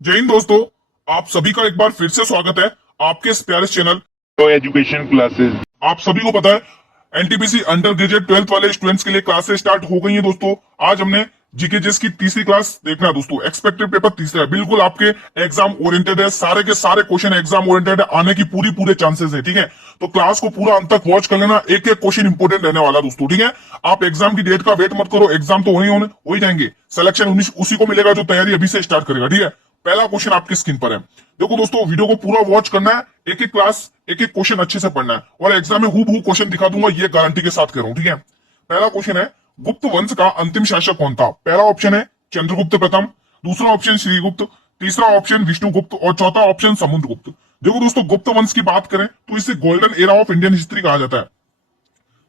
जय हिंद दोस्तों। आप सभी का एक बार फिर से स्वागत है आपके इस प्यारे चैनल एजुकेशन क्लासेस। आप सभी को पता है एनटीपीसी अंडर ग्रेजुएट 12th वाले स्टूडेंट्स के लिए क्लासेस स्टार्ट हो गई हैं दोस्तों। आज हमने जीकेजीएस की तीसरी क्लास देखना है दोस्तों। एक्सपेक्टेड पेपर तीसरा है, बिल्कुल आपके एग्जाम ओरिएंटेड है, सारे के सारे क्वेश्चन एग्जाम ओरिएंटेड है, आने की पूरे चांसेस है। ठीक है, तो क्लास को पूरा अंत तक वॉच कर लेना, एक एक क्वेश्चन इंपोर्टेंट रहने वाला दोस्तों। ठीक है, आप एग्जाम की डेट का वेट मत करो, एग्जाम तो वही हो ही जाएंगे, सिलेक्शन उसी को मिलेगा जो तैयारी अभी से स्टार्ट करेगा। ठीक है, पहला क्वेश्चन आपकी स्क्रीन पर है। देखो दोस्तों, वीडियो को पूरा वॉच करना है, एक एक क्लास एक एक क्वेश्चन अच्छे से पढ़ना है, और एग्जाम में हूबहू क्वेश्चन दिखा दूंगा, ये गारंटी के साथ कह रहा हूं। ठीक है, पहला क्वेश्चन है, गुप्त वंश का अंतिम शासक कौन था? पहला ऑप्शन है चंद्रगुप्त प्रथम, दूसरा ऑप्शन श्रीगुप्त, तीसरा ऑप्शन विष्णुगुप्त और चौथा ऑप्शन समुद्रगुप्त। देखो दोस्तों, गुप्त वंश की बात करें तो इसे golden era of Indian history कहा जाता है,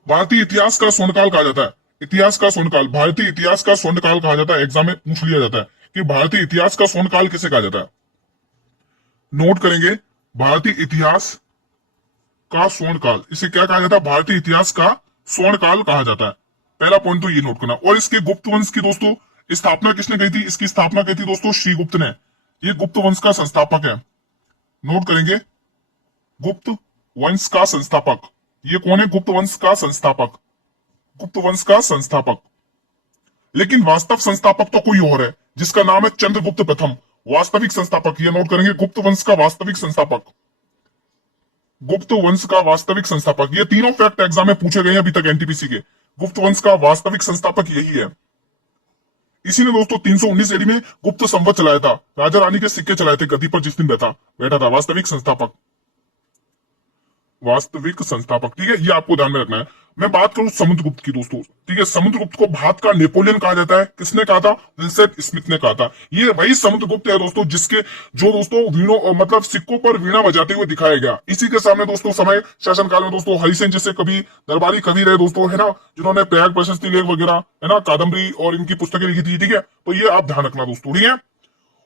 भारतीय इतिहास का स्वर्णकाल कहा जाता है। इतिहास का स्वर्णकाल, भारतीय इतिहास का स्वर्णकाल कहा जाता है। एग्जाम में पूछ लिया जाता है कि भारतीय इतिहास का स्वर्णकाल किसे कहा जाता है। नोट करेंगे, भारतीय इतिहास का स्वर्णकाल, इसे क्या कहा जाता है? भारतीय इतिहास का स्वर्णकाल कहा जाता है। पहला पॉइंट तो ये नोट करना। और इसके गुप्त वंश की दोस्तों स्थापना किसने की थी? इसकी स्थापना की थी दोस्तों श्रीगुप्त ने। ये गुप्त वंश का संस्थापक है। नोट करेंगे, गुप्त वंश का संस्थापक, ये कौन है? गुप्त वंश का संस्थापक, गुप्त वंश का संस्थापक। लेकिन वास्तव संस्थापक तो कोई और है, जिसका नाम है चंद्रगुप्त प्रथम। वास्तविक संस्थापक, ये नोट करेंगे, गुप्त वंश का वास्तविक संस्थापक, गुप्त वंश का वास्तविक संस्थापक। ये तीनों फैक्ट एग्जाम में पूछे गए हैं अभी तक एनटीपीसी के। गुप्त वंश का वास्तविक संस्थापक यही है। इसी ने दोस्तों 319 एडी में गुप्त संवत चलाया था, राजा रानी के सिक्के चलाए थे गद्दी पर जिस दिन बैठा था। वास्तविक संस्थापक, वास्तविक संस्थापक। ठीक है, ये आपको ध्यान में रखना है। मैं बात करूं समुद्रगुप्त की दोस्तों। ठीक है, समुद्रगुप्त को भारत का नेपोलियन कहा जाता है। किसने कहा था? विल्सन स्मिथ ने कहा था। ये वही समुद्रगुप्त है दोस्तों जिसके जो दोस्तों वीणों मतलब सिक्कों पर वीणा बजाते हुए दिखाया गया। इसी के सामने दोस्तों समय शासनकाल में दोस्तों हरिसेन जैसे कवि, दरबारी कवि रहे दोस्तों, है ना, जिन्होंने प्रयाग प्रशस्ति लेख वगैरह, है ना, कादम्बरी और इनकी पुस्तकें लिखी थी। ठीक है, तो ये आप ध्यान रखना दोस्तों। ठीक है,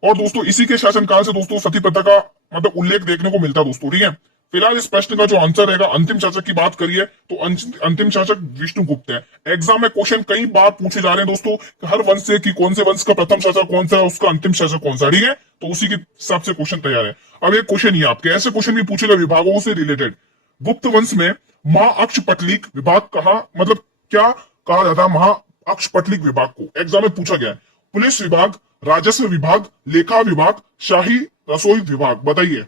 और दोस्तों इसी के शासनकाल से दोस्तों सती प्रथा का मतलब उल्लेख देखने को मिलता दोस्तों। ठीक है, फिलहाल इस प्रश्न का जो आंसर रहेगा, अंतिम शासक की बात करिए तो अंतिम शासक विष्णुगुप्त है। एग्जाम में क्वेश्चन कई बार पूछे जा रहे हैं दोस्तों, हर वंश से कि कौन से वंश का प्रथम शासक कौन सा है, उसका अंतिम शासक कौन सा। ठीक है, तो उसी के हिसाब से क्वेश्चन तैयार है। अब एक क्वेश्चन ये आपके ऐसे क्वेश्चन भी पूछेगा विभागों से रिलेटेड। गुप्त वंश में महाअक्षपटलिक विभाग कहा मतलब क्या कहा जाता है? महाअक्षपटलिक विभाग को एग्जाम में पूछा गया है। पुलिस विभाग, राजस्व विभाग, लेखा विभाग, शाही रसोई विभाग, बताइए।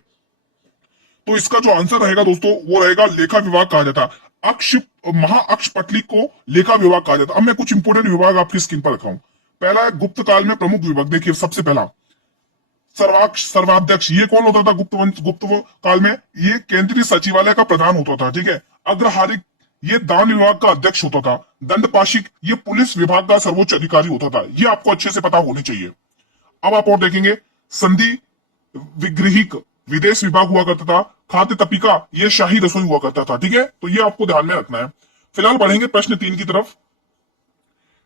तो इसका जो आंसर रहेगा दोस्तों वो रहेगा लेखा विभाग कहा जाता है। महाअक्षपटलिक को लेखा विभाग कहा जाता है। अब मैं कुछ इंपोर्टेंट विभाग आपकी स्क्रीन पर रखा हूं। पहला है गुप्त काल में प्रमुख विभाग। देखिए सबसे पहला सर्वाध्यक्ष, ये कौन होता था गुप्त काल में? ये केंद्रीय सचिवालय का प्रधान होता था। ठीक है, अग्रहारिक, ये दान विभाग का अध्यक्ष होता था। दंडपाशिक, ये पुलिस विभाग का सर्वोच्च अधिकारी होता था। ये आपको अच्छे से पता होनी चाहिए। अब आप और देखेंगे, संधि विग्रहिक विदेश विभाग हुआ करता था। खाद्य तपिका, ये शाही रसोई हुआ करता था। ठीक है, तो ये आपको ध्यान में रखना है। फिलहाल बढ़ेंगे प्रश्न 3 की तरफ।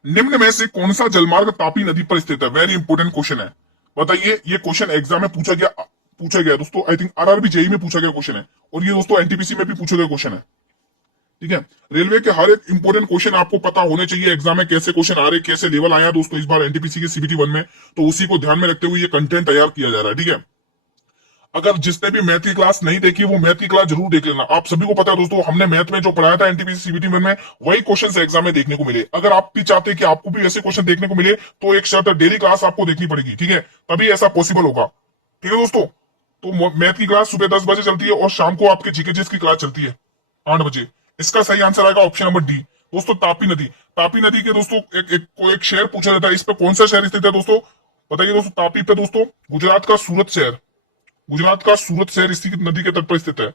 निम्न में से कौन सा जलमार्ग तापी नदी पर स्थित है? वेरी इंपोर्टेंट क्वेश्चन है, बताइए। ये क्वेश्चन एग्जाम में पूछा गया दोस्तों। आई थिंक आरआरबी जेई में पूछा गया क्वेश्चन है, और ये दोस्तों एनटीपीसी में भी पूछा गया क्वेश्चन है। ठीक है, रेलवे के हर एक इंपोर्टेंट क्वेश्चन आपको पता होने चाहिए। एग्जाम में कैसे क्वेश्चन आ रहे, कैसे लेवल आया दोस्तों इस बार एनटीपीसी के सीबीटी 1 में, तो उसी को ध्यान में रखते हुए ये कंटेंट तैयार किया जा रहा है। ठीक है, अगर जिसने भी मैथ की क्लास नहीं देखी वो मैथ की क्लास जरूर देख लेना। आप सभी को पता है दोस्तों, हमने मैथ में जो पढ़ाया था एनटीपीसी सीबीटी 1 में, वही क्वेश्चन एग्जाम में देखने को मिले। अगर आप भी चाहते हैं कि आपको भी ऐसे क्वेश्चन देखने को मिले, तो एक शर्त, डेली क्लास आपको देखनी पड़ेगी। ठीक है, तभी ऐसा पॉसिबल होगा। ठीक है दोस्तों, तो मैथ की क्लास सुबह 10 बजे चलती है और शाम को आपके जीकेजीएस की क्लास चलती है 8 बजे। इसका सही आंसर आएगा ऑप्शन नंबर डी दोस्तों, तापी नदी। तापी नदी के दोस्तों एक शहर पूछा जाता है, इस पे कौन सा शहर स्थित है दोस्तों, बताइए दोस्तों। तापी पे दोस्तों गुजरात का सूरत शहर, गुजरात का सूरत शहर इसी नदी के तट पर स्थित है,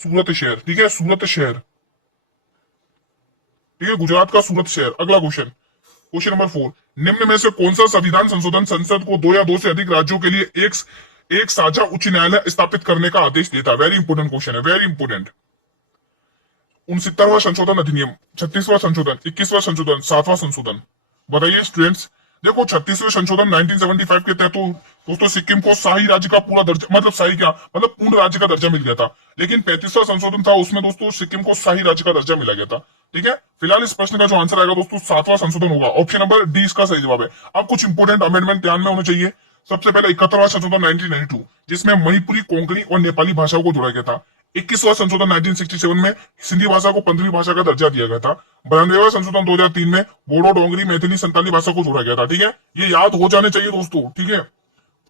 सूरत शहर। ठीक है, सूरत शहर। ठीक है, गुजरात का सूरत शहर। अगला क्वेश्चन, क्वेश्चन नंबर 4। निम्न में से कौन सा संविधान संशोधन संसद को 2 या 2 से अधिक राज्यों के लिए एक साझा उच्च न्यायालय स्थापित करने का आदेश देता है? वेरी इंपोर्टेंट क्वेश्चन है, वेरी इंपोर्टेंट। 69वां संशोधन अधिनियम, 36वां संशोधन, 21वां संशोधन, 7वां संशोधन, बताइए स्टूडेंट्स। देखो 36वें संशोधन 1975 के तहत तो दोस्तों सिक्किम को शाही राज्य का पूरा दर्जा, मतलब शाही क्या मतलब पूर्ण राज्य का दर्जा मिल गया था। लेकिन 35वां संशोधन था, उसमें दोस्तों सिक्किम को शाही राज्य का दर्जा मिला गया था। ठीक है, फिलहाल इस प्रश्न का जो आंसर आएगा दोस्तों 7वां संशोधन होगा। ऑप्शन नंबर डी इसका सही जवाब है। अब कुछ इंपोर्टेंट अमेंडमेंट ध्यान में होने चाहिए। सबसे पहले 71वां संशोधन 1992 जिसमें मणिपुरी, कोंकणी और नेपाली भाषाओं को जोड़ा गया था। 21वां संशोधन 1967 में सिंधी भाषा को 15वीं भाषा का दर्जा दिया गया था। 92वां संशोधन 2003 में बोडो, डोंगरी, मैथिली, संताली भाषा को जोड़ा गया था। ठीक है, ये याद हो जाने चाहिए दोस्तों। ठीक है,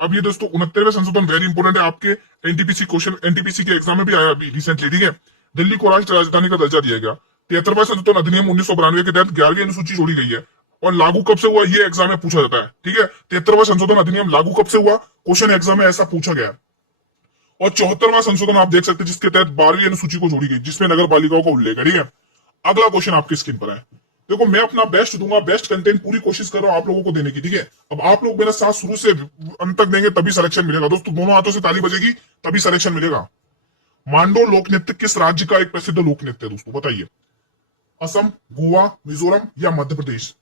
अब ये दोस्तों 69वें संशोधन वेरी इंपोर्टेंट है, आपके एनटीपीसी के एग्जाम में भी आया अभी रिसेंटली। ठीक है, दिल्ली को राष्ट्रीय राजधानी का दर्जा दिया गया। 73वां संशोधन अधिनियम 1992 के तहत 11वीं अनुसूची जोड़ी गई है और लागू कब से हुआ ये एग्जाम में पूछा जाता है। ठीक है, 73वां संशोधन अधिनियम लागू कब से हुआ, क्वेश्चन एग्जाम में ऐसा पूछा गया। और 74वां संशोधन आप देख सकते हैं जिसके तहत 12वीं अनुसूची को जोड़ी गई, जिसमें नगर पालिकाओं का उल्लेख है। ठीक है, अगला क्वेश्चन आपकी स्क्रीन पर है। देखो, मैं अपना बेस्ट दूंगा, बेस्ट कंटेंट पूरी कोशिश कर रहा हूं आप लोगों को देने की। ठीक है, अब आप लोग मेरा साथ शुरू से अंत तक देंगे तभी सिलेक्शन मिलेगा दोस्तों, दोनों हाथों से ताली बजेगी तभी सिलेक्शन मिलेगा। मांडो लोक नृत्य किस राज्य का एक प्रसिद्ध लोक नृत्य है दोस्तों, बताइए। असम, गोवा, मिजोरम या मध्य प्रदेश?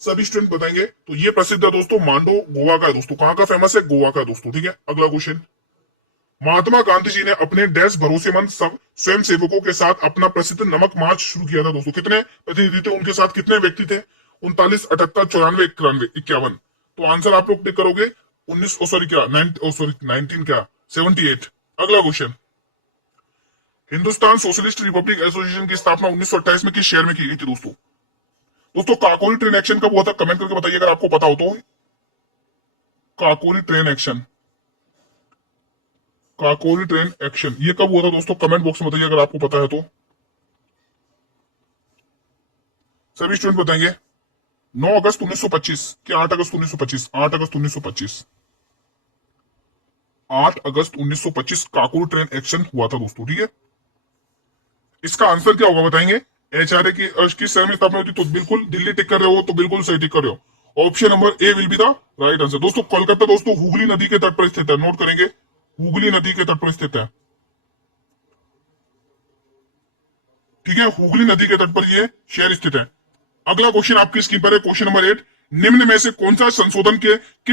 सभी स्टूडेंट बताएंगे। तो ये प्रसिद्ध है दोस्तों, मांडो गोवा का है दोस्तों। कहां का फेमस है? गोवा का दोस्तों। ठीक है, अगला क्वेश्चन। महात्मा गांधी जी ने अपने डैश भरोसेमंद स्वयं सेवकों के साथ अपना प्रसिद्ध नमक मार्च शुरू किया था दोस्तों। कितने प्रतिनिधि थे उनके साथ, कितने व्यक्ति थे? 39, 78, 94, 51। तो आंसर आप लोग टिक करोगे 78। अगला question. Hindustan socialist Republic association की स्थापना 1928 में किस शहर में की गई थी दोस्तों? दोस्तों, काकोरी ट्रेन एक्शन कब हुआ था? कमेंट करके बताइए अगर आपको पता हो तो। काकोरी ट्रेन एक्शन ये कब हुआ था दोस्तों? कमेंट बॉक्स में बताइए अगर आपको पता है तो। सभी स्टूडेंट बताएंगे। 9 अगस्त 1925 क्या 8 अगस्त 1925? 8 अगस्त 1925। 8 अगस्त 1925 काकोरी ट्रेन एक्शन हुआ था दोस्तों। ठीक है, इसका आंसर क्या होगा बताएंगे। एचआरए की किस शहर में स्थापना हुई थी? तो बिल्कुल दिल्ली टिक कर रहे हो तो बिल्कुल सही टिक कर रहे हो। Option number A will be the right answer. दोस्तों, कोलकाता दोस्तों हुगली नदी के तट पर स्थित है, नोट करेंगे, हुगली नदी के तट पर स्थित है। ठीक है, हुगली नदी के तट पर ये शहर स्थित है। अगला क्वेश्चन आपकी स्क्रीन पर है, क्वेश्चन नंबर 8। निम्न में से कौन सा किस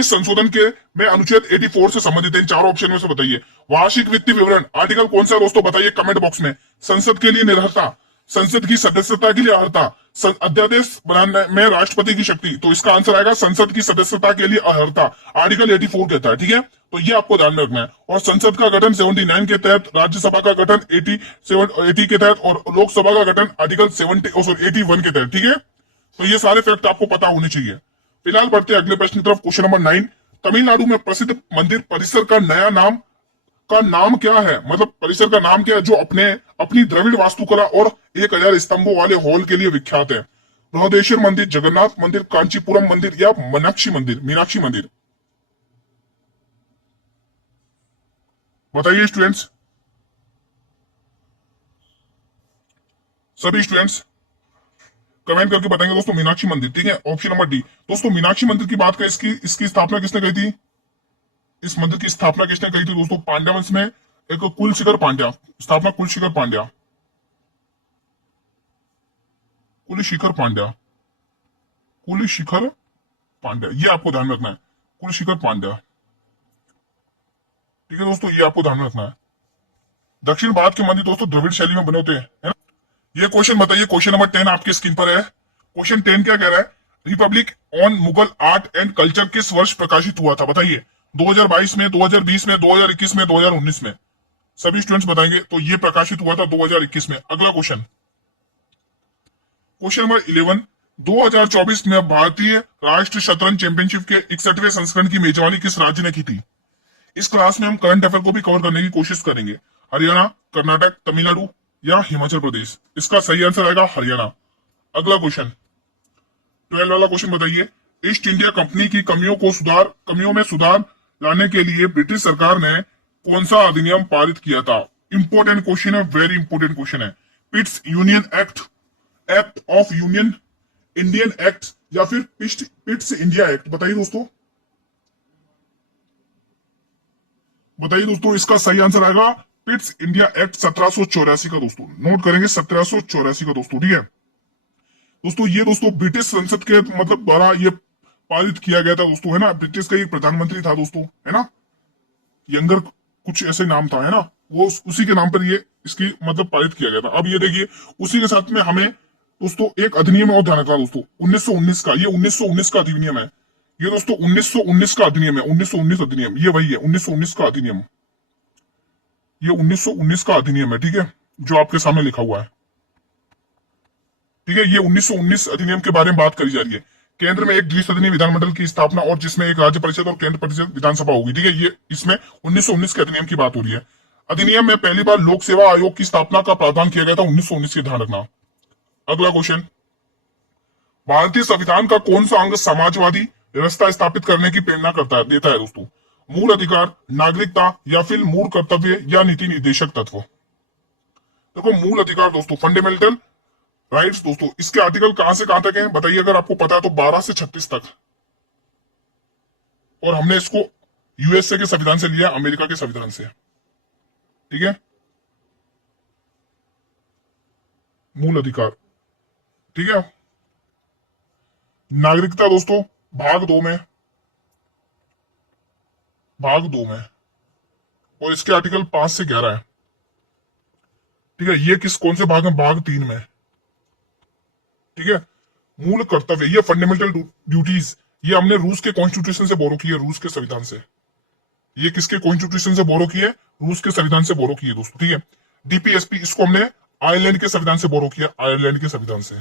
संशोधन के में अनुच्छेद 84 से संबंधित है? चारों ऑप्शन में से बताइए। वार्षिक वित्तीय विवरण आर्टिकल कौन सा दोस्तों, बताइए कमेंट बॉक्स में। संसद के लिए निर्भरता, संसद की सदस्यता के लिए अर्हता, अध्यादेश बनाने में राष्ट्रपति की शक्ति। तो इसका आंसर आएगा संसद की सदस्यता के लिए अर्हता, आर्टिकल 84 कहता है। ठीक है, तो ये आपको ध्यान में रखना है। और संसद का गठन 79 के तहत, राज्यसभा का गठन 80 के तहत और लोकसभा का गठन आर्टिकल 81 के तहत। ठीक है, तो ये सारे फैक्ट आपको पता होने चाहिए। फिलहाल बढ़ते हैं अगले प्रश्न की तरफ, क्वेश्चन नंबर 9। तमिलनाडु में प्रसिद्ध मंदिर परिसर का नाम क्या है? मतलब परिसर का नाम क्या है जो अपनी द्रविड़ वास्तुकला और 1000 स्तंभों वाले हॉल के लिए विख्यात है? बृहदेश्वर मंदिर, जगन्नाथ मंदिर, कांचीपुरम मंदिर या मीनाक्षी मंदिर? बताइए स्टूडेंट्स, सभी स्टूडेंट्स कमेंट करके बताएंगे दोस्तों। मीनाक्षी मंदिर। ठीक है, ऑप्शन नंबर डी। दोस्तों, मीनाक्षी मंदिर की बात करें, इसकी स्थापना किसने की थी? इस मंदिर की स्थापना किसने की थी दोस्तों? पांड्या वंश में एक कुलशिखर पांड्या, स्थापना कुलशिखर पांड्या, ये आपको ध्यान रखना है, कुलशिखर पांड्या। ठीक है दोस्तों, ये आपको ध्यान रखना है। दक्षिण भारत के मंदिर दोस्तों द्रविड़ शैली में बने होते हैं, है ना? ये क्वेश्चन बताइए, क्वेश्चन नंबर 10 आपकी स्क्रीन पर है। क्वेश्चन 10 क्या कह रहा है? Republic on Mughal art and culture किस वर्ष प्रकाशित हुआ था? बताइए। 2022 में, 2020 में, 2021 में, 2019 में? सभी स्टूडेंट्स बताएंगे। तो ये प्रकाशित हुआ था 2021 में। अगला क्वेश्चन, क्वेश्चन नंबर 11। 2024 में भारतीय राष्ट्रीय शतरंज चैंपियनशिप के 61वें संस्करण की मेजबानी किस राज्य ने की थी? इस क्लास में हम करंट अफेयर को भी कवर करने की कोशिश करेंगे। हरियाणा, कर्नाटक, तमिलनाडु या हिमाचल प्रदेश? इसका सही आंसर आएगा हरियाणा। अगला क्वेश्चन, 12 वाला क्वेश्चन बताइए। ईस्ट इंडिया कंपनी की कमियों में सुधार लाने के लिए ब्रिटिश सरकार ने कौन सा अधिनियम पारित किया था? इंपॉर्टेंट क्वेश्चन है, वेरी इंपॉर्टेंट क्वेश्चन है। Pitt's union act of union, Indian act या फिर पिट्स इंडिया एक्ट? बताइए दोस्तों, इसका सही आंसर आएगा पिट्स इंडिया एक्ट 1784 का दोस्तों। नोट करेंगे 1784 का दोस्तों। ठीक है दोस्तों, ये दोस्तों ब्रिटिश संसद के मतलब द्वारा ये पारित किया गया था दोस्तों, है ना? ब्रिटिश का एक प्रधानमंत्री था दोस्तों, है ना? यंगर कुछ ऐसे नाम था, है ना? वो उसी के नाम पर ये इसकी मतलब पारित किया गया था। अब ये देखिए, उसी के साथ में हमें दोस्तों एक अधिनियम और ध्यान रखना दोस्तों, 1919 का। ये 1919 का अधिनियम है। ये दोस्तों 1919 का अधिनियम है, 1919 अधिनियम, ये वही है 1919 का अधिनियम। ये 1919 का अधिनियम है, ठीक है, जो आपके सामने लिखा हुआ है। ठीक है, ये 1919 अधिनियम के बारे में बात करी जा रही है। केंद्र में एक द्विसदनीय विधानमंडल की स्थापना और जिसमें एक राज्य परिषद और केंद्र परिषद विधानसभा होगी। ठीक है, ये इसमें 1919 के अधिनियम की बात हो रही है। अधिनियम में पहली बार लोक सेवा आयोग की स्थापना का प्रावधान किया गया था 1919 के, ध्यान रखना। अगला क्वेश्चन, भारतीय संविधान का कौन सा अंग समाजवादी व्यवस्था स्थापित करने की प्रेरणा करता है, देता है दोस्तों? मूल अधिकार, नागरिकता, या फिर मूल कर्तव्य, या नीति निर्देशक तत्व? देखो मूल अधिकार दोस्तों, फंडामेंटल राइट्स दोस्तों, इसके आर्टिकल कहां से कहां तक हैं बताइए, अगर आपको पता है तो 12 से 36 तक। और हमने इसको यूएसए के संविधान से लिया, अमेरिका के संविधान से। ठीक है, मूल अधिकार। ठीक है, नागरिकता दोस्तों भाग 2 में, और इसके आर्टिकल 5 से 11 है। ठीक है, ये कौन से भाग में? भाग 3 में। ठीक है, मूल कर्तव्य, ये फंडामेंटल ड्यूटीज, ये हमने रूस के कॉन्स्टिट्यूशन से बोरो की है, रूस के संविधान से। ये किसके कॉन्स्टिट्यूशन से बोरो की है? रूस के संविधान से बोरो की है दोस्तों। ठीक है, डीपीएसपी, इसको हमने आयरलैंड के संविधान से बोरो किया, आयरलैंड के संविधान से।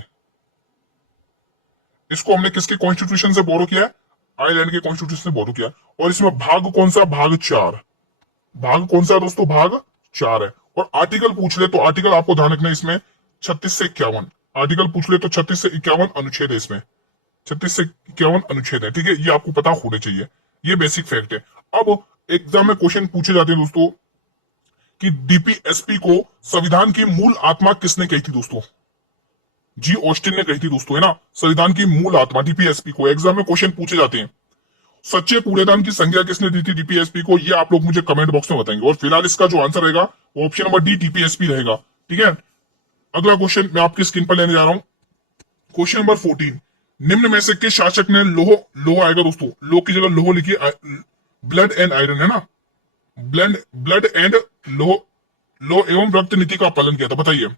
इसको हमने किसके कॉन्स्टिट्यूशन से बोरो किया? आयरलैंड के कॉन्स्टिट्यूशन से बोरो किया। और इसमें भाग कौन सा? भाग 4। भाग कौन सा दोस्तों? भाग 4 है। और आर्टिकल पूछ ले तो आर्टिकल आपको ध्यान रखना है, इसमें 36 से 51 आर्टिकल पूछ ले तो 36 से 51 अनुच्छेद है, इसमें 36 से 51 अनुच्छेद है। ठीक है, ये आपको पता होने चाहिए, ये बेसिक फैक्ट है। अब एग्जाम में क्वेश्चन पूछे जाते हैं दोस्तों कि डीपीएसपी को संविधान की मूल आत्मा किसने कही थी दोस्तों? जी ऑस्टिन ने कही थी दोस्तों, है ना, संविधान की मूल आत्मा डीपीएसपी को। एग्जाम में क्वेश्चन पूछे जाते हैं। सच्चे कूड़ेदान की संज्ञा किसने दी थी डीपीएसपी को? ये आप लोग मुझे कमेंट बॉक्स में बताएंगे। और फिलहाल इसका जो आंसर रहेगा वो ऑप्शन नंबर डी, डीपीएसपी रहेगा। ठीक है, अगला क्वेश्चन मैं आपकी स्क्रीन पर लेने जा रहा हूं। क्वेश्चन नंबर 14, निम्न में से किस शासक ने लोह आएगा दोस्तों, लोह की जगह लोह लिखिए, ब्लड एंड आयरन, है ना, ब्लड एंड लोह एवं रक्त नीति का पालन किया था, बताइए।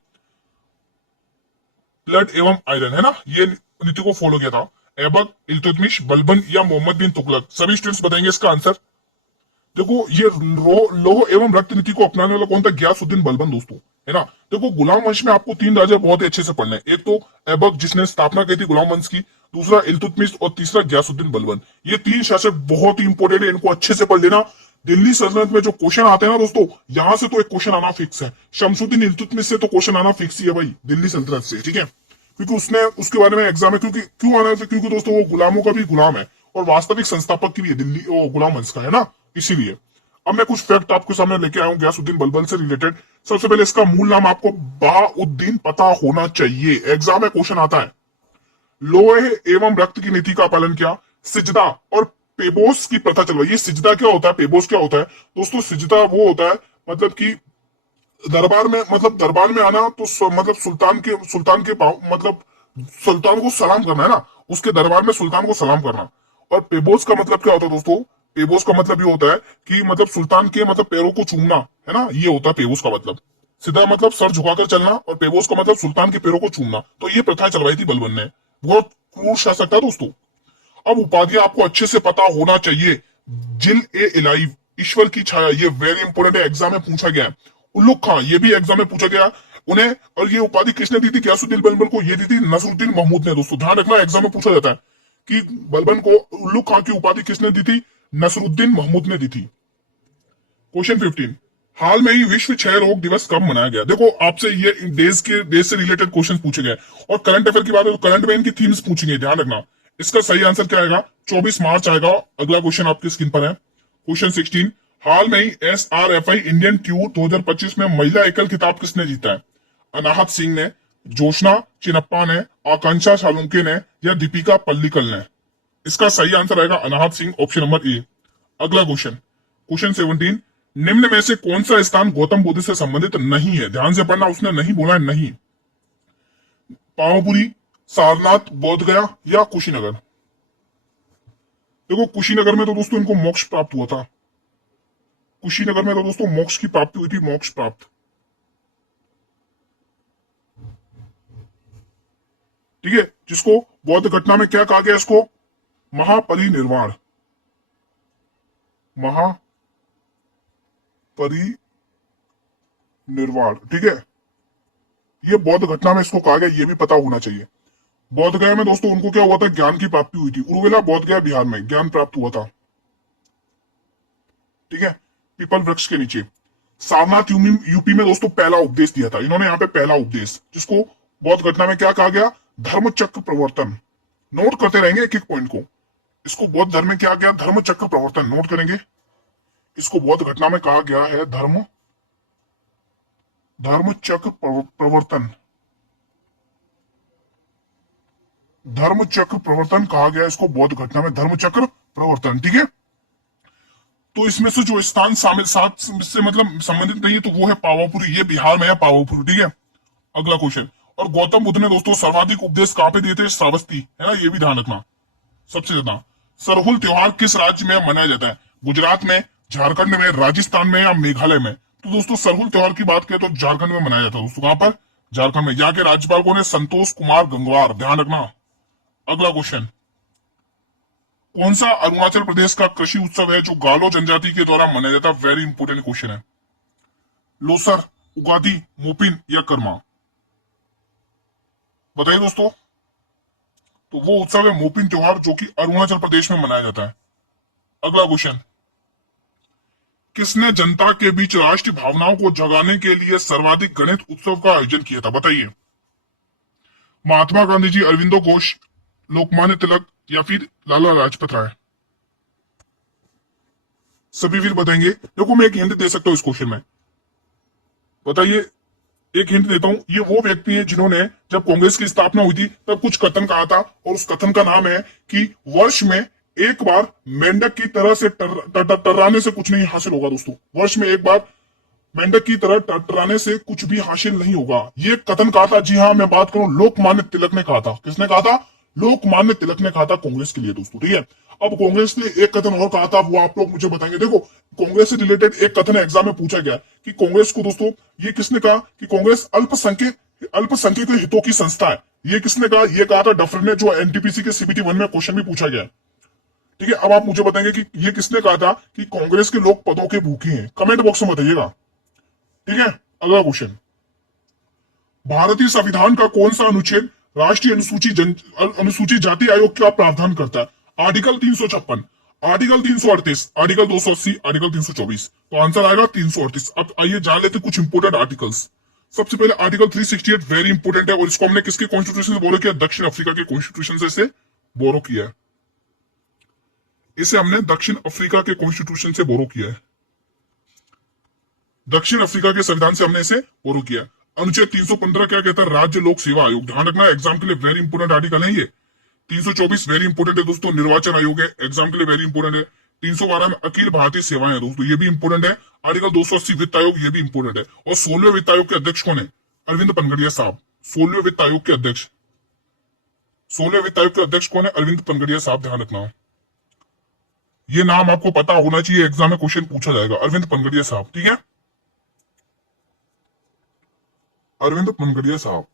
ब्लड एवं आयरन, है ना, ये नीति को फॉलो किया था। ऐबक, इल्तुतमिश, बलबन, या मोहम्मद बिन तुगलक? सभी स्टूडेंट्स बताएंगे इसका आंसर। देखो ये लोह एवं रक्त नीति को अपनाने वाला कौन था? गयासुद्दीन बलबन दोस्तों, है ना। देखो गुलाम वंश में आपको 3 राजा बहुत ही अच्छे से पढ़ने हैं। एक तो ऐबक जिसने स्थापना की थी गुलाम वंश की, दूसरा इल्तुतमिश, और तीसरा गयासुद्दीन बलबन। ये 3 शासक बहुत ही इंपॉर्टेंट है, इनको अच्छे से पढ़ लेना। दिल्ली सल्तनत में जो क्वेश्चन आते हैं ना दोस्तों, यहां से तो एक क्वेश्चन आना फिक्स है। शमसुद्दीन इल्तुतमिश से तो क्वेश्चन आना फिक्स ही है भाई, दिल्ली सल्तनत से। ठीक है, क्योंकि उसने उसके बारे में एग्जाम है, क्योंकि क्यों आना है? क्योंकि दोस्तों वो गुलामों का भी गुलाम है और वास्तविक संस्थापक की भी है, दिल्ली गुलाम वंश का, है ना, इसीलिए। अब मैं कुछ फैक्ट आपके सामने लेके आया हूं गयासुद्दीन बलबन से रिलेटेड। सबसे पहले इसका मूल नाम आपको बहाउद्दीन पता होना चाहिए, एग्जाम में क्वेश्चन आता है। लोहे एवं रक्त की नीति का पालन किया, सिजदा और पेबोस की प्रथा चलवाई। ये सिजदा क्या होता है, पेबोस क्या होता है दोस्तों? सिजदा वो होता है मतलब कि दरबार में आना, तो मतलब मतलब सुल्तान को सलाम करना, है ना, उसके दरबार में सुल्तान को सलाम करना। और पेबोस का मतलब क्या होता है दोस्तों? पेबोस का मतलब ये होता है कि मतलब सुल्तान के मतलब पैरों को चूमना, है ना, ये होता है पेबोस का मतलब। सीधा मतलब सर झुकाकर चलना, और पेबोस का मतलब सुल्तान के पैरों को चूमना। तो ये प्रथा चलवाई थी बलबन ने, बहुत क्रूर शासक था दोस्तों। अब उपाधियां आपको अच्छे से पता होना चाहिए। जिल ए इलाइव, ईश्वर की छाया, ये वेरी इंपोर्टेंट है, एग्जाम में पूछा गया है। उल्लुक खां, ये भी एग्जाम में पूछा गया उन्हें। और ये उपाधि किसने दी थी गयासुद्दीन बलबन को? ये दी थी नसरुद्दीन महमूद ने दोस्तों, ध्यान रखना, एग्जाम में पूछा जाता है कि बलबन को उल्लुक खां की उपाधि किसने दी थी? नसरुद्दीन महमूद ने दी थी। क्वेश्चन 15, हाल में ही विश्व क्षय रोग दिवस कब मनाया गया? देखो आपसे ये देश से रिलेटेड क्वेश्चन पूछे गए। और करंट अफेयर की बात है तो करंट में इनकी थीम्स पूछेंगे, ध्यान रखना। इसका सही आंसर क्या आएगा? 24 मार्च आएगा। अगला क्वेश्चन आपकी स्क्रीन पर है, क्वेश्चन 16, हाल में ही SRFI इंडियन टूर 2025 में महिला एकल खिताब किसने जीता है? अनाहत सिंह ने, जोशना चिनप्पा ने, आकांक्षा सालुंके ने, या दीपिका पल्लिकल ने? इसका सही आंसर आएगा अनाहत सिंह, ऑप्शन नंबर ए। अगला क्वेश्चन, क्वेश्चन 17, निम्न में से कौन सा स्थान गौतम बुद्ध से संबंधित नहीं है? ध्यान से पढ़ना, उसने नहीं बोला है नहीं। पावापुरी, सारनाथ, बोध गया, या कुशीनगर? देखो कुशीनगर में तो दोस्तों इनको मोक्ष प्राप्त हुआ था। कुशीनगर में तो दोस्तों मोक्ष की प्राप्ति हुई थी, मोक्ष प्राप्त। ठीक है, जिसको बौद्ध घटना में क्या कहा गया? इसको महापरिनिर्वाण, महापरिनिर्वाण, ठीक है। ये बौद्ध घटना में इसको कहा गया, ये भी पता होना चाहिए। बौद्ध गया में दोस्तों उनको क्या हुआ था, ज्ञान की प्राप्ति हुई थी। उर्मिला बौद्ध गया बिहार में ज्ञान प्राप्त हुआ था, ठीक है, पीपल वृक्ष के नीचे। सारनाथ यूपी में दोस्तों पहला उपदेश दिया था इन्होंने, यहाँ पे पहला उपदेश, जिसको बौद्ध घटना में क्या कहा गया, धर्म चक्र प्रवर्तन। नोट करते रहेंगे एक एक पॉइंट को। इसको बौद्ध धर्म में क्या गया, धर्म चक्र प्रवर्तन, नोट करेंगे। इसको बौद्ध घटना में कहा गया है धर्म चक्र प्रवर्तन, धर्म चक्र प्रवर्तन कहा गया इसको बौद्ध घटना में, धर्म चक्र प्रवर्तन, ठीक है। तो इसमें से जो स्थान शामिल सात से मतलब संबंधित नहीं है तो वो है पावापुरी, ये बिहार में है पावापुरी, ठीक है। अगला क्वेश्चन, और गौतम बुद्ध ने दोस्तों सर्वाधिक उपदेश कहां पे दिए थे, श्रावस्ती, है ना, ये भी ध्यान रखना सबसे ज्यादा। सरहुल त्योहार किस राज्य में मनाया जाता है, गुजरात में, झारखंड में, राजस्थान में या मेघालय में। तो दोस्तों सरहुल त्योहार की बात करें तो झारखंड में मनाया जाता है दोस्तों, कहां पर, झारखंड में। यहाँ के राज्यपाल कौन है, संतोष कुमार गंगवार, ध्यान रखना। अगला क्वेश्चन, कौन सा अरुणाचल प्रदेश का कृषि उत्सव है जो गालो जनजाति के द्वारा मनाया जाता है, वेरी इंपोर्टेंट क्वेश्चन है। लोसर, उगादी, मोपिन या कर्मा, बताइए दोस्तों। तो वो उत्सव है मोपिन त्योहार जो कि अरुणाचल प्रदेश में मनाया जाता है। अगला क्वेश्चन, किसने जनता के बीच राष्ट्रीय भावनाओं को जगाने के लिए सर्वाधिक गणित उत्सव का आयोजन किया था, बताइए। महात्मा गांधी जी, अरविंदो घोष, लोकमान्य तिलक या फिर लाला लाजपत राय, सभी फिर बताएंगे। देखो मैं एक हिंट दे सकता हूं इस क्वेश्चन में, बताइए, एक हिंट देता हूं। ये वो व्यक्ति है जिन्होंने जब कांग्रेस की स्थापना हुई थी तब कुछ कथन कहा था, और उस कथन का नाम है कि वर्ष में एक बार मेंढक की तरह से टर्राने से कुछ नहीं हासिल होगा दोस्तों, वर्ष में एक बार मेंढक की तरह टर्राने से कुछ भी हासिल नहीं होगा, ये कथन कहा था। जी हाँ, मैं बात करूं लोकमान्य तिलक ने कहा था। किसने कहा था, लोकमान्य तिलक ने कहा था कांग्रेस के लिए दोस्तों, ठीक है। अब कांग्रेस ने एक कथन और कहा था, वो आप लोग मुझे बताएंगे। देखो कांग्रेस से रिलेटेड एक कथन एग्जाम में पूछा गया कि कांग्रेस को दोस्तों, ये किसने कहा कि कांग्रेस अल्पसंख्यक हितों की संस्था है, ये किसने कहा, ये कहा था डफर ने, जो एनटीपीसी के सीबीटी 1 में क्वेश्चन भी पूछा गया, ठीक है। अब आप मुझे बताएंगे कि ये किसने कहा था कि कांग्रेस के लोग पदों के भूखे हैं, कमेंट बॉक्स में बताइएगा, ठीक है। अगला क्वेश्चन, भारतीय संविधान का कौन सा अनुच्छेद राष्ट्रीय अनुसूचित जाति आयोग का प्रावधान करता है, आर्टिकल 356, आर्टिकल 338, आर्टिकल 280, आर्टिकल 324। तो आंसर आएगा 338। अब आइए जान लेते कुछ इंपोर्टेंट आर्टिकल्स। सबसे पहले आर्टिकल 368 वेरी इंपोर्टेंट है, और इसको हमने किसके कॉन्स्टिट्यूशन से बोरो किया, दक्षिण अफ्रीका के कॉन्स्टिट्यूशन से इसे बोरो किया है। इसे हमने दक्षिण अफ्रीका के कॉन्स्टिट्यूशन से बोरो किया है, दक्षिण अफ्रीका के संविधान से हमने इसे बोरो किया है। अनुच्छेद 315 क्या कहता है, राज्य लोक सेवा आयोग, ध्यान रखना एग्जाम के लिए वेरी इंपोर्टेंट आर्टिकल है ये। 324 वेरी इंपोर्टेंट है दोस्तों, निर्वाचन आयोग है, एग्जाम के लिए वेरी इंपोर्टेंट है। 312 में अखिल भारतीय सेवाएं है दोस्तों, ये भी इंपोर्टेंट है। आर्टिकल 280 वित्त आयोग, ये भी इंपोर्टेंट है। और 16वें वित्त आयोग के अध्यक्ष कौन है, अरविंद पनगड़िया साहब, 16वें वित्त आयोग के अध्यक्ष, 16वें वित्त आयोग के अध्यक्ष कौन है, अरविंद पनगड़िया साहब, ध्यान रखना। ये नाम आपको पता होना चाहिए, एग्जाम में क्वेश्चन पूछा जाएगा, अरविंद पनगड़िया साहब, ठीक है, अरविंद पनगड़िया साहब।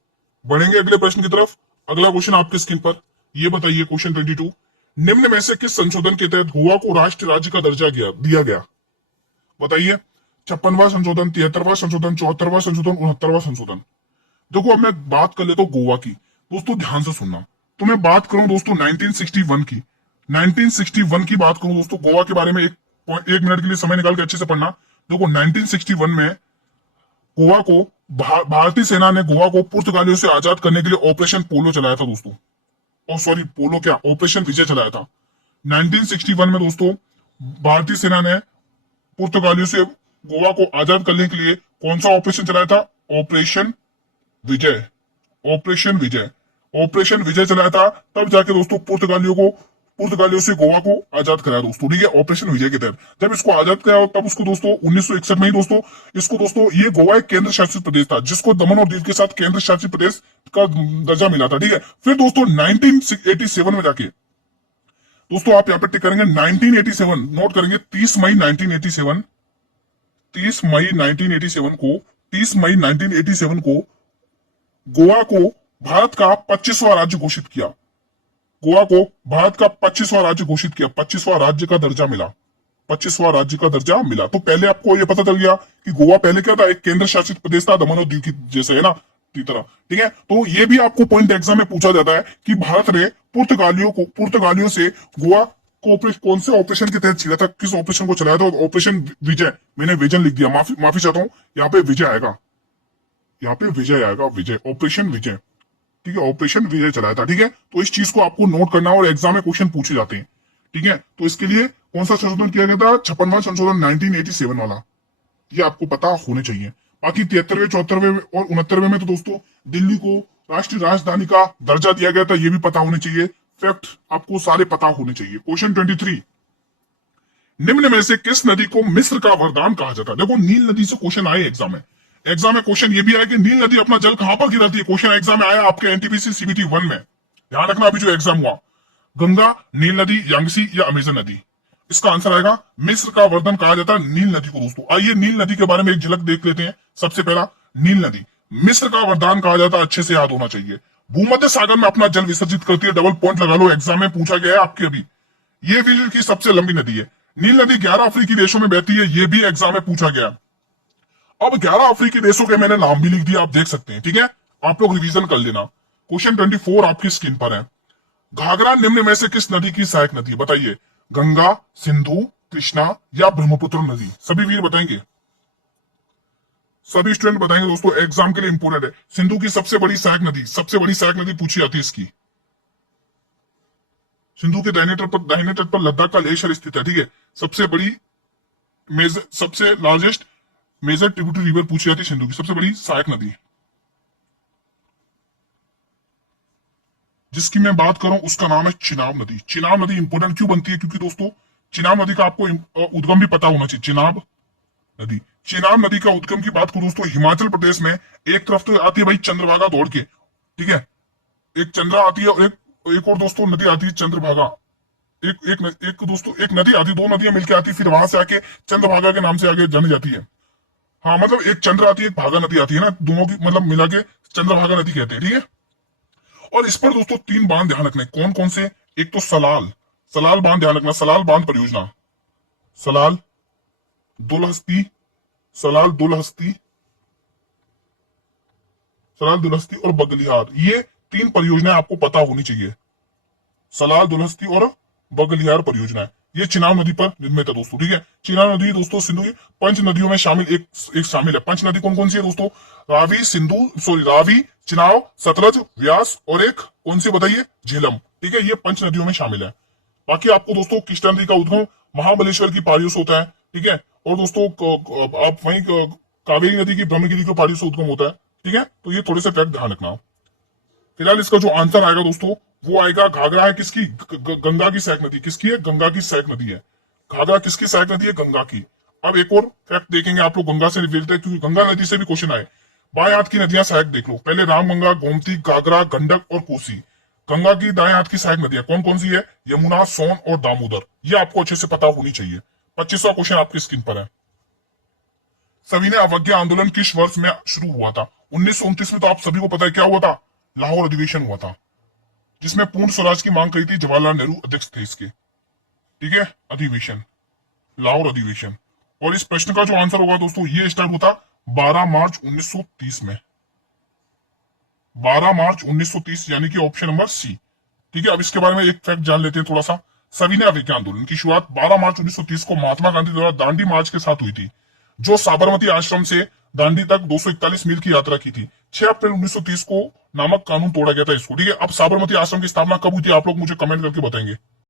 बढ़ेंगे अगले प्रश्न की तरफ। अगला क्वेश्चन आपके स्क्रीन पर, ये बताइए क्वेश्चन 22, निम्न में से किस संशोधन के तहत गोवा को राष्ट्रीय राज्य का दर्जा दिया गया, बताइए। 56वां संशोधन, 73वां संशोधन, 74वां संशोधन, 69वां संशोधन। देखो अब मैं बात कर लेता हूं गोवा की, दोस्तों ध्यान से सुनना। तो मैं बात करूं दोस्तों 1961 की, 1961 की बात करूं दोस्तों, गोवा के बारे में एक मिनट के लिए समय निकाल के अच्छे से पढ़ना। देखो 1961 में गोवा को भारतीय सेना ने गोवा को पुर्तगालियों से आजाद करने के लिए ऑपरेशन पोलो चलाया था दोस्तों, और सॉरी पोलो क्या, ऑपरेशन विजय चलाया था 1961 में दोस्तों। भारतीय सेना ने पुर्तगालियों से गोवा को आजाद करने के लिए कौन सा ऑपरेशन चलाया था, ऑपरेशन विजय, ऑपरेशन विजय, ऑपरेशन विजय चलाया था। तब जाके दोस्तों पुर्तगालियों से गोवा को आजाद कराया दोस्तों, ठीक है, ऑपरेशन विजय के तहत। जब इसको आजाद कराया तब उसको दोस्तों 1961 में ही दोस्तों इसको दोस्तों, ये गोवा एक केंद्र शासित प्रदेश था, जिसको दमन और दीव के साथ केंद्र शासित प्रदेश का दर्जा मिला था, ठीक है। फिर दोस्तों 1987 में जाके दोस्तों, आप यहाँ पे टिक करेंगे 1987, नोट करेंगे 30 मई 1987, 30 मई 1987 को, 30 मई 1987 को गोवा को भारत का 25वां राज्य घोषित किया, गोवा को भारत का 25वां राज्य घोषित किया, 25वां राज्य का दर्जा मिला, 25वां राज्य का दर्जा मिला। तो पहले आपको ये पता चल गया कि गोवा पहले क्या था, एक केंद्र शासित प्रदेश था, दमन और दीव की जैसे है ना, की तरह। ठीक है, तो ये भी आपको पॉइंट एग्जाम में पूछा जाता है कि भारत ने पुर्तगालियों से गोवा को कौन से ऑपरेशन के तहत छीना था, किस ऑपरेशन को चलाया था। ऑपरेशन विजय, मैंने विजन लिख दिया, माफी चाहता हूं, यहाँ पे विजय आएगा, यहाँ पे विजय आएगा, विजय, ऑपरेशन विजय। ठीक है, ऑपरेशन विजय चलाया था। ठीक है, तो इस चीज को आपको नोट करना और एग्जाम में क्वेश्चन पूछे जाते हैं। ठीक है, तो इसके लिए कौन सा संशोधन किया गया था, 56वां संशोधन 1987 वाला, ये आपको पता होने चाहिए। बाकी 73वें, 74वें और 69वें में तो दोस्तों दिल्ली को राष्ट्रीय राजधानी का दर्जा दिया गया था, ये भी पता होने चाहिए। फैक्ट आपको सारे पता होने चाहिए। क्वेश्चन 23, निम्न में से किस नदी को मिस्र का वरदान कहा जाता है। देखो नील नदी से क्वेश्चन आए एग्जाम में, क्वेश्चन ये भी आया कि नील नदी अपना जल कहां पर गिराती है। क्वेश्चन एग्जाम में आया आपके एनटीपीसी सीबीटी 1 में, ध्यान रखना अभी जो एग्जाम हुआ। गंगा, नील नदी, यांगसी या अमेजन नदी, इसका आंसर आएगा मिस्र का वरदान कहा जाता है नील नदी को। दोस्तों आइए नील नदी के बारे में एक झलक देख लेते हैं। सबसे पहला, नील नदी मिस्र का वरदान कहा जाता है, अच्छे से याद होना चाहिए। भूमध्य सागर में अपना जल विसर्जित करती है, डबल पॉइंट लगा लो, एग्जाम में पूछा गया है आपके अभी। ये विश्व की सबसे लंबी नदी है। नील नदी 11 अफ्रीकी देशों में बहती है, ये भी एग्जाम में पूछा गया। अब 11 अफ्रीकी देशों के मैंने नाम भी लिख दिया, आप देख सकते हैं। ठीक है, आप लोग रिवीजन कर लेना। क्वेश्चन 24 आपकी स्क्रीन पर है। घाघरा निम्न में से किस नदी की सहायक नदी है, बताइए। गंगा, सिंधु, कृष्णा या ब्रह्मपुत्र नदी, सभी वीर बताएंगे, सभी स्टूडेंट बताएंगे दोस्तों, एग्जाम के लिए इंपोर्टेंट है। सिंधु की सबसे बड़ी सहायक नदी पूछी जाती है इसकी। सिंधु के दाहिने तट पर लद्दाख का ग्लेशियर स्थित है। ठीक है, सबसे लार्जेस्ट मेजर ट्रिब्यूटरी रिवर पूछी जाती है सिंधु की, सबसे बड़ी सहायक नदी। जिसकी मैं बात करूं उसका नाम है चिनाब नदी। चिनाब नदी इंपोर्टेंट क्यों बनती है, क्योंकि दोस्तों चिनाब नदी का आपको उद्गम भी पता होना चाहिए। चिनाब नदी का उद्गम की बात करूं दोस्तों, हिमाचल प्रदेश में एक तरफ तो आती है भाई चंद्रभागा दौड़ के, ठीक है, एक चंद्रा आती है और एक और दोस्तों नदी आती है चंद्रभागा। एक नदी आती है, 2 नदियां मिलकर आती है, फिर वहां से आके चंद्रभागा के नाम से आगे जानी जाती है। हाँ मतलब एक चंद्र आती है, एक भागा नदी आती है ना, दोनों की मतलब मिला के चंद्रभागा नदी कहते हैं। ठीक है, और इस पर दोस्तों 3 बांध ध्यान रखने, कौन कौन से। एक तो सलाल बांध ध्यान रखना, सलाल बांध परियोजना, सलाल दुलहस्ती और बगलिहार, ये 3 परियोजनाएं आपको पता होनी चाहिए। सलाल, दुलहस्ती और बगलिहार परियोजना, ये चिनाब नदी पर निर्मित है दोस्तों। ठीक है, चिनाब नदी दोस्तों सिंधु की 5 नदियों में शामिल एक शामिल है। 5 नदी कौन कौन सी है दोस्तों, रावी, चिनाब, सतलज, व्यास और एक कौन सी बताइए, झेलम। ठीक है, ये 5 नदियों में शामिल है। बाकी आपको दोस्तों कृष्णा नदी का उद्गम महाबलेश्वर की पहाड़ियों से होता है। ठीक है, और दोस्तों आप वहीं कावेरी नदी की ब्रह्मगिरी की पहाड़ियों से उद्गम होता है। ठीक है, तो ये थोड़े से फैक्ट ध्यान रखना। फिलहाल इसका जो आंसर आएगा दोस्तों वो आएगा, घाघरा है किसकी, गंगा की सहायक नदी। किसकी है, गंगा की सहायक नदी है। घाघरा किसकी सहायक नदी है, गंगा की। अब एक और फैक्ट देखेंगे आप लोग गंगा से रिलेटेड है, क्योंकि गंगा नदी से भी क्वेश्चन आए। बाएं हाथ की नदियां सहायक देख लो, पहले रामगंगा, गोमती, घाघरा, गंडक और कोसी। गंगा की दाएं हाथ की सहायक नदियां कौन कौन सी है, यमुना, सोन और दामोदर। ये आपको अच्छे से पता होनी चाहिए। 25वां क्वेश्चन आपकी स्क्रीन पर है। सविनय अवज्ञा आंदोलन किस वर्ष में शुरू हुआ था। 1929 में तो आप सभी को पता है क्या हुआ था, लाहौर अधिवेशन हुआ था, जिसमें पूर्ण स्वराज की मांग करी थी। जवाहरलाल नेहरू अध्यक्ष थे इसके। ठीक है, अधिवेशन, लाहौर अधिवेशन। और इस प्रश्न का जो आंसर होगा दोस्तों, ये स्टार्ट होता 12 मार्च 1930 में, 12 मार्च 1930, यानी कि ऑप्शन नंबर सी। ठीक है, अब इसके बारे में एक फैक्ट जान लेते हैं थोड़ा सा। सविनय अवज्ञा आंदोलन की शुरुआत 12 मार्च 1930 को महात्मा गांधी द्वारा दांडी मार्च के साथ हुई थी, जो साबरमती आश्रम से दांडी तक 241 मील की यात्रा की थी। 6 अप्रैल 1930 को नामक कानून तोड़ा गया था इसको। ठीक है, अब साबरमती आश्रम की स्थापना कब हुई थी, आप लोग मुझे कमेंट करके बताएंगे।